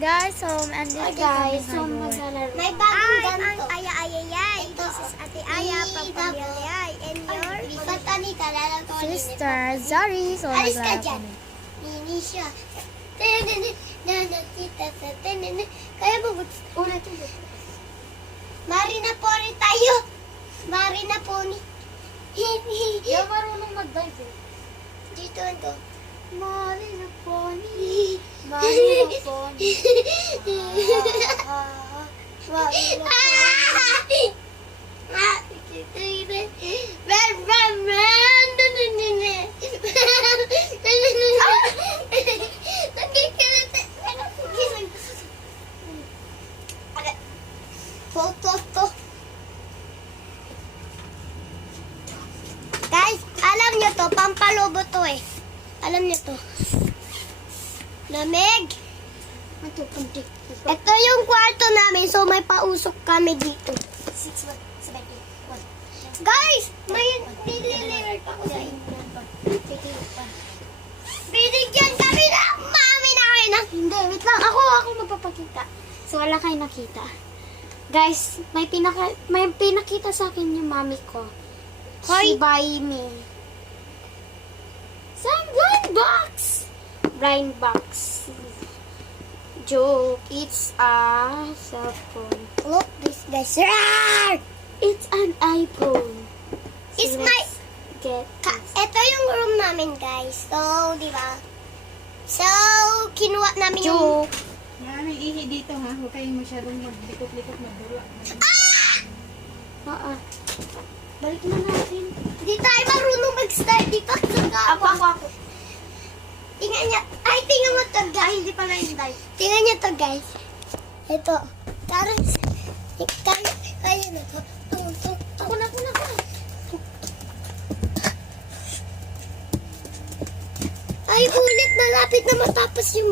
Guys, so, andito Hi kami guys, so ngayon. maglalaro. May bagong Ang ganito. Aya-ayayay. Ito, This is Ate Aya, Papalyayay. And your Basta ni lalaro ko Sister Zari. So, Alis ka naglaro dyan. kami. Nini siya. Kaya mo una tulo. Marina po rin tayo. Marina po ni. Hindi ako marunong mag-dive eh. Dito ito. Marina Pony. Marina Pony. Guys, alam nyo to, pampalobo to eh. Alam nyo to. Lamig. Ito yung kwarto namin, so may pausok kami dito. Guys, may nililirat ako sa inyo. Binigyan kami ng mami namin ng... Hindi, wait lang. Ako magpapakita. So, wala kayo nakita. Guys, may pinakita sa akin yung mami ko. Hoy. She buy me some blind box. Blind box. Joke. It's a cell phone. Look, this guys. Rawr! It's an iPhone. It's So, my... let's get Ito yung room namin, guys. So, di ba? So, kinuha namin yung... joke. Maraming ihi dito ha. Huwag kayong masyadong maglikot-likot magdula. Balik na natin. Di tayo marunong mag-start dito. Ako. Tingnan niya. Ay, tingnan mo to, guys. Hindi pala yung dive. Tingnan niyo to, guys. Ito. Karas. Ayun ako. Ako na. Ay, ulit. Malapit na matapos yung